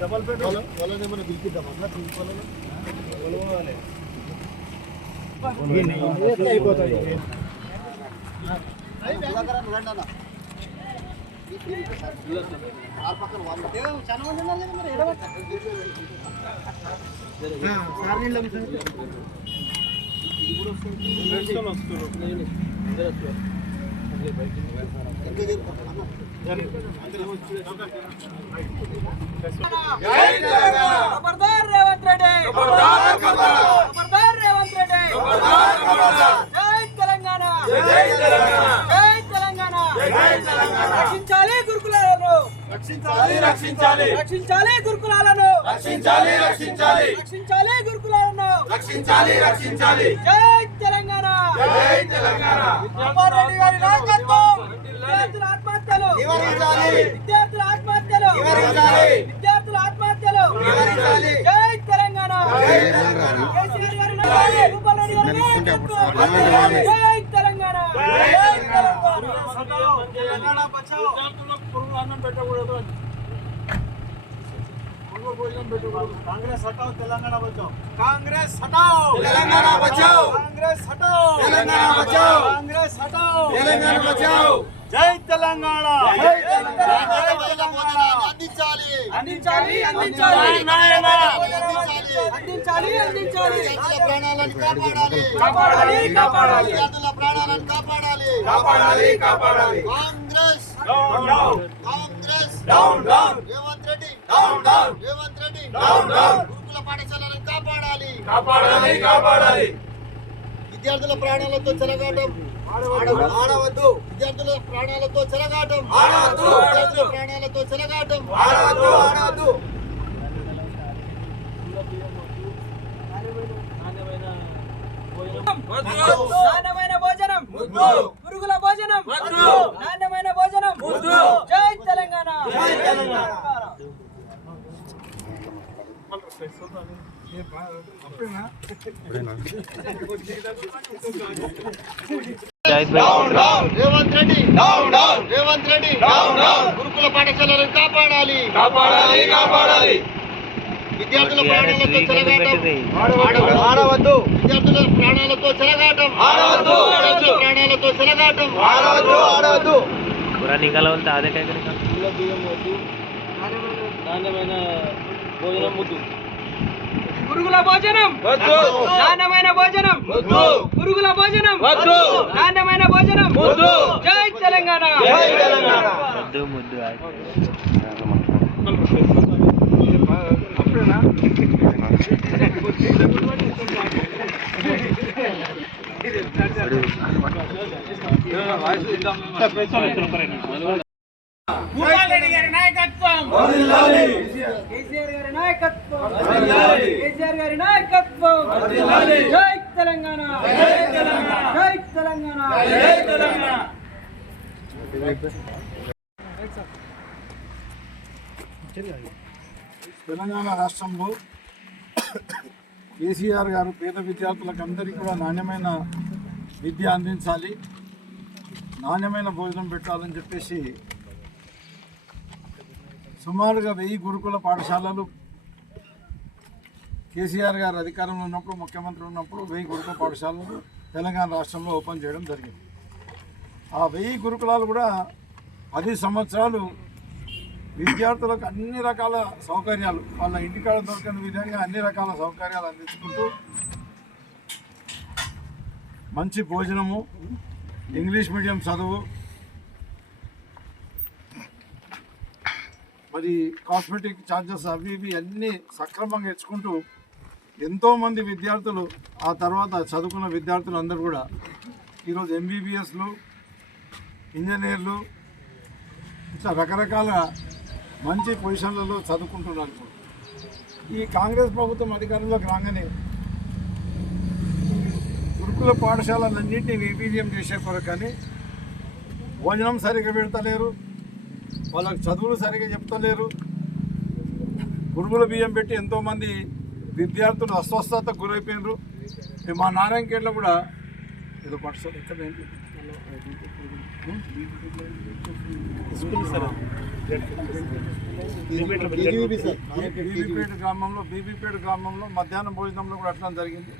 Double bed వాళ్ళని ఏమైనా పిలిపిద్దాం అట్లా తీసుకోవాలి అయిపోతాయి. खबरदार रेवंत रेड्डी, खबरदार रेवंत रेड्डी, जय तेलंगाना, जय तेलंगाना, जय तेलंगाना, जय तेलंगाना। రక్షించాలి గురుకులాలను, రక్షించాలి రక్షించాలి, రక్షించాలి గురుకులాలను, రక్షించాలి రక్షించాలి, రక్షించాలి గురుకులాలను, రక్షించాలి రక్షించాలి, జై తెలంగాణ, జై తెలంగాణ। జగన్ రెడ్డి గారి నాయకత్వం, విద్యార్థుల ఆత్మహత్యలు నివారించాలి, విద్యార్థుల ఆత్మహత్యలు నివారించాలి, విద్యార్థుల ఆత్మహత్యలు నివారించాలి, జై తెలంగాణ, జై తెలంగాణ। కేసీఆర్ గారి నాయకత్వం, రూపల్ రెడ్డి గారి నాయకత్వం, జై తెలంగాణ, జై తెలంగాణ। తెలంగాణ బచావ్, విద్యార్థులకు పురుగు అన్నం పెట్టకూడదు, పురుగు భోజనం పెట్టకూడదు। కాంగ్రెస్ హటావ్, తెలంగాణ బచావ్, కాంగ్రెస్ హటావ్, తెలంగాణ బచావ్, కాంగ్రెస్ హటావ్, తెలంగాణ బచావ్, కాంగ్రెస్ హటావ్, తెలంగాణ బచావ్। జై తెలంగాణ, జై తెలంగాణ, జై తెలంగాణ। అందించాలి అందించాలి అందించాలి, అందించాలి అందించాలి, ప్రాణాలను కాపాడాలి, కాపాడాలి కాపాడాలి, విద్యార్థుల ప్రాణాలను కాపాడాలి, కాపాడాలి కాపాడాలి। Congress down down, Congress down down, Revanth Reddy down down, Revanth Reddy down down. గురుకుల పాఠశాలను కాపాడాలి, కాపాడాలి కాపాడాలి, విద్యార్థుల ప్రాణాలతో చెలగాటం ఆడవద్దు, విద్యార్థుల ప్రాణాలతో చెలగాటం ఆడవద్దు, విద్యార్థుల ప్రాణాలతో చెలగాటం ఆడవద్దు ఆడవద్దు। నాణ్యమైన భోజనం, పురుగుల భోజనం, నాణ్యమైన భోజనం, జై తెలంగాణ, జై Telangana. Revanth Reddy down down, Revanth Reddy down down, గురుకుల పాఠశాలను కాపాడాలి, కాపాడాలి కాపాడాలి, విద్యార్థుల ప్రాణాలతో చెలగాటం ఆడవద్దు, విద్యార్థుల ప్రాణాలతో చెలగాటం ఆడవద్దు, విద్యార్థుల ప్రాణాలతో చెలగాటం ఆడవద్దు ఆడవద్దు। నాణ్యమైన భోజనం ముద్దు, పురుగుల భోజనం వద్దు, నాణ్యమైన భోజనం వద్దు, పురుగుల భోజనం వద్దు, నాణ్యమైన భోజనం వద్దు, జై తెలంగాణ, జై తెలంగాణ। ముద్దు ముద్దు రూపల్ రెడ్డి గారి నాయకత్వం వర్ధిల్లాలి, కేసీఆర్ గారి నాయకత్వం వర్ధిల్లాలి, కేసీఆర్ గారి నాయకత్వం వర్ధిల్లాలి, జై తెలంగాణ, జై తెలంగాణ, జై తెలంగాణ, జై తెలంగాణ। తెలంగాణ రాష్ట్రంలో కేసీఆర్ గారు పేద విద్యార్థులకు అందరికీ కూడా నాణ్యమైన విద్య అందించాలి, నాణ్యమైన భోజనం పెట్టాలని చెప్పేసి సుమారుగా 1000 గురుకుల పాఠశాలలు కేసీఆర్ గారు అధికారంలో ఉన్నప్పుడు, ముఖ్యమంత్రి ఉన్నప్పుడు 1000 గురుకుల పాఠశాలలు తెలంగాణ రాష్ట్రంలో ఓపెన్ చేయడం జరిగింది। ఆ 1000 గురుకులాలు కూడా 10 సంవత్సరాలు విద్యార్థులకు అన్ని రకాల సౌకర్యాలు, వాళ్ళ ఇంటికాడ దొరకని విధంగా అన్ని రకాల సౌకర్యాలు అందించుకుంటూ మంచి భోజనము, ఇంగ్లీష్ మీడియం చదువు, మరి కాస్మెటిక్ ఛార్జెస్ అవి ఇవి అన్నీ సక్రమంగా ఇచ్చుకుంటూ ఎంతోమంది విద్యార్థులు, ఆ తర్వాత చదువుకున్న విద్యార్థులు అందరూ కూడా ఈరోజు ఎంబీబీఎస్లు, ఇంజనీర్లు, ఇట్లా రకరకాల మంచి పొజిషన్లలో చదువుకుంటున్నారు। ఈ కాంగ్రెస్ ప్రభుత్వం అధికారంలోకి రాగానే గురుకుల పాఠశాలలన్నింటినీ నిర్వీర్యం చేసే కొరకని భోజనం సరిగ్గా పెడతలేరు, వాళ్ళకి చదువులు సరిగ్గా చెప్తలేరు, పురుగుల బియ్యం పెట్టి ఎంతోమంది విద్యార్థులు అస్వస్థతకు గురైపోయినారు. మా నారాయణఖేడ్లో కూడా ఏదో పట్టు ఎక్కడ ఏంటి బీబీపేట గ్రామంలో మధ్యాహ్నం భోజనంలో కూడా అట్లా జరిగింది.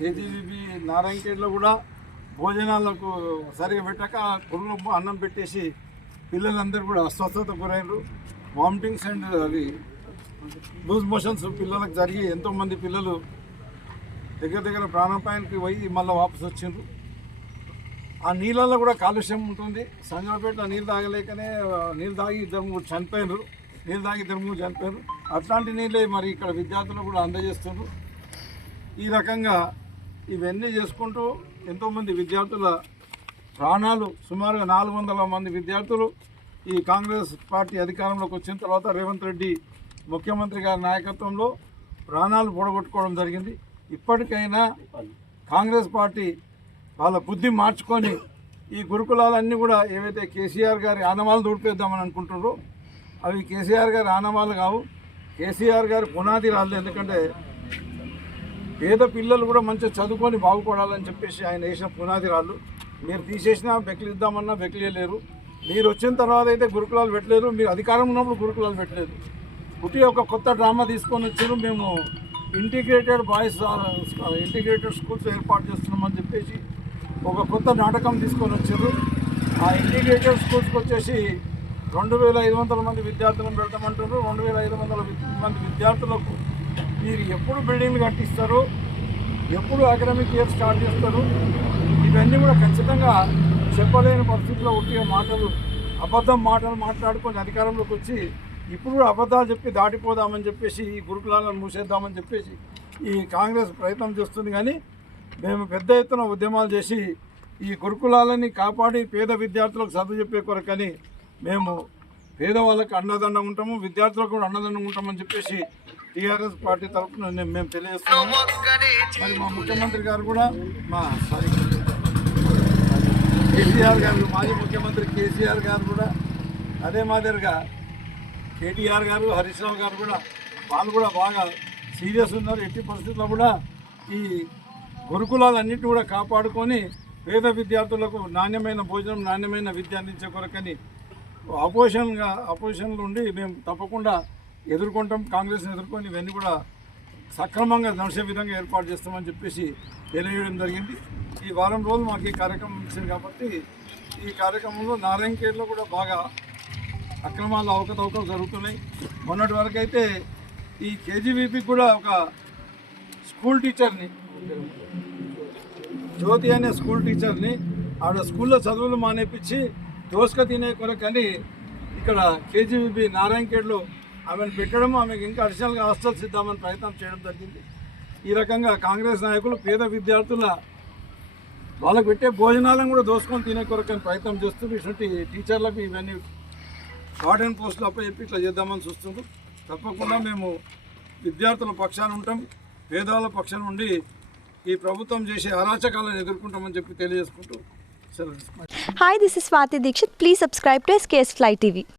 కేజీబీబీ నారాయణఖేడ్లో కూడా భోజనాలకు సరిగా పెట్టాక పురుగుల అన్నం పెట్టేసి పిల్లలందరూ కూడా అస్వస్థతకు గురైనరు. వామిటింగ్స్ అండ్ అవి లూజ్ మోషన్స్ పిల్లలకు జరిగి ఎంతోమంది పిల్లలు దగ్గర ప్రాణాపాయానికి పోయి మళ్ళీ వాపసు వచ్చిండ్రు. ఆ నీళ్ళల్లో కూడా కాలుష్యం ఉంటుంది. సంగంపేటలో నీళ్ళు తాగలేకనే నీళ్ళు తాగి ఇద్దరు చనిపోయినారు. అట్లాంటి నీళ్ళే మరి ఇక్కడ విద్యార్థులు కూడా అందజేస్తున్నారు. ఈ రకంగా ఇవన్నీ చేసుకుంటూ ఎంతోమంది విద్యార్థుల ప్రాణాలు, సుమారుగా 400 మంది విద్యార్థులు ఈ కాంగ్రెస్ పార్టీ అధికారంలోకి వచ్చిన తర్వాత రేవంత్ రెడ్డి ముఖ్యమంత్రి గారి నాయకత్వంలో ప్రాణాలు పొడగొట్టుకోవడం జరిగింది. ఇప్పటికైనా కాంగ్రెస్ పార్టీ వాళ్ళ బుద్ధి మార్చుకొని ఈ గురుకులాలన్నీ కూడా ఏవైతే కేసీఆర్ గారి ఆనవాళ్ళు దూడిపేద్దామని అనుకుంటున్నారో అవి కేసీఆర్ గారి ఆనవాళ్ళు కావు, కేసీఆర్ గారి పునాది రాళ్ళు. ఎందుకంటే పేద పిల్లలు కూడా మంచిగా చదువుకొని బాగుపడాలని చెప్పేసి ఆయన వేసిన పునాది రాళ్ళు. మీరు తీసేసినా బెకిలిద్దామన్నా బెకిలేరు. మీరు వచ్చిన తర్వాత అయితే గురుకులాలు పెట్టలేరు, మీరు అధికారం ఉన్నప్పుడు గురుకులాలు పెట్టలేదు. పుట్టి ఒక కొత్త డ్రామా తీసుకొని వచ్చారు. మేము ఇంటిగ్రేటెడ్ స్కూల్స్ ఏర్పాటు చేస్తున్నామని చెప్పేసి ఒక కొత్త నాటకం తీసుకొని వచ్చారు. ఆ ఇంటిగ్రేటెడ్ స్కూల్స్కి వచ్చేసి 2500 మంది విద్యార్థులను పెడతామంటారు. 2500 మంది విద్యార్థులకు మీరు ఎప్పుడు బిల్డింగ్లు కట్టిస్తారు, ఎప్పుడు అకాడమిక్ ఇయర్ స్టార్ట్ చేస్తారు, ఇవన్నీ కూడా ఖచ్చితంగా చెప్పలేని పరిస్థితిలో ఉట్టిన అబద్ధం మాటలు మాట్లాడుకొని అధికారంలోకి వచ్చి ఇప్పుడు కూడా అబద్ధాలు చెప్పి దాటిపోదామని చెప్పేసి ఈ గురుకులాలను మూసేద్దామని చెప్పేసి ఈ కాంగ్రెస్ ప్రయత్నం చేస్తుంది. కానీ మేము పెద్ద ఎత్తున ఉద్యమాలు చేసి ఈ గురుకులాలని కాపాడి పేద విద్యార్థులకు చదువు చెప్పే కొరకని మేము పేదవాళ్ళకి అండదండం ఉంటాము, విద్యార్థులకు కూడా అండదండం ఉంటామని చెప్పేసి టీఆర్ఎస్ పార్టీ తరఫున మేము తెలియజేస్తున్నాము. మరి మా ముఖ్యమంత్రి గారు కూడా కేసీఆర్ గారు, మాజీ ముఖ్యమంత్రి కేసీఆర్ గారు కూడా అదే మాదిరిగా కేటీఆర్ గారు, హరీష్ రావు గారు కూడా వాళ్ళు కూడా బాగా సీరియస్ ఉన్నారు. ఎట్టి పరిస్థితుల్లో కూడా ఈ గురుకులాలన్నింటినీ కూడా కాపాడుకొని పేద విద్యార్థులకు నాణ్యమైన భోజనం, నాణ్యమైన విద్య అందించే కొరకని అపోజిషన్లో ఉండి మేము తప్పకుండా ఎదుర్కొంటాం. కాంగ్రెస్ని ఎదుర్కొని ఇవన్నీ కూడా సక్రమంగా నడిచే విధంగా ఏర్పాటు చేస్తామని చెప్పేసి తెలియజేయడం జరిగింది. ఈ వారం రోజులు మాకు ఈ కార్యక్రమం ఇచ్చింది కాబట్టి ఈ కార్యక్రమంలో నారాయణఖేడ్లో కూడా బాగా అక్రమాలు, అవకతవకలు జరుగుతున్నాయి. మొన్నటి వరకు అయితే ఈ కేజీబీపీకి కూడా ఒక స్కూల్ టీచర్ని, జ్యోతి అనే స్కూల్ టీచర్ని ఆవిడ స్కూల్లో చదువులు మానేపించి దోసుక తినే కొరకని ఇక్కడ కేజీబీపీ నారాయణఖేడ్లో ఆమెను పెట్టడం, ఆమెకు ఇంకా అడిషనల్గా హాస్టల్స్ ఇద్దామని ప్రయత్నం చేయడం జరిగింది. ఈ రకంగా కాంగ్రెస్ నాయకులు పేద విద్యార్థుల వాళ్ళకు పెట్టే భోజనాలను కూడా దోసుకొని తినే కొరకని ప్రయత్నం చేస్తూ ఇటువంటి టీచర్లకు ఇవన్నీ వార్డెన్ పోస్టులు అప్పచెప్పి ఇట్లా చేద్దామని చూస్తుండ్రు. తప్పకుండా మేము విద్యార్థుల పక్షాన ఉంటాం, పేదవాళ్ళ పక్షాన ఉండి ఈ ప్రభుత్వం చేసే అరాచకాలను ఎదుర్కొంటామని చెప్పి తెలియజేసుకుంటూ సెలవు. Hi, this is Swati Dikshit. Please subscribe to SKS Fly TV.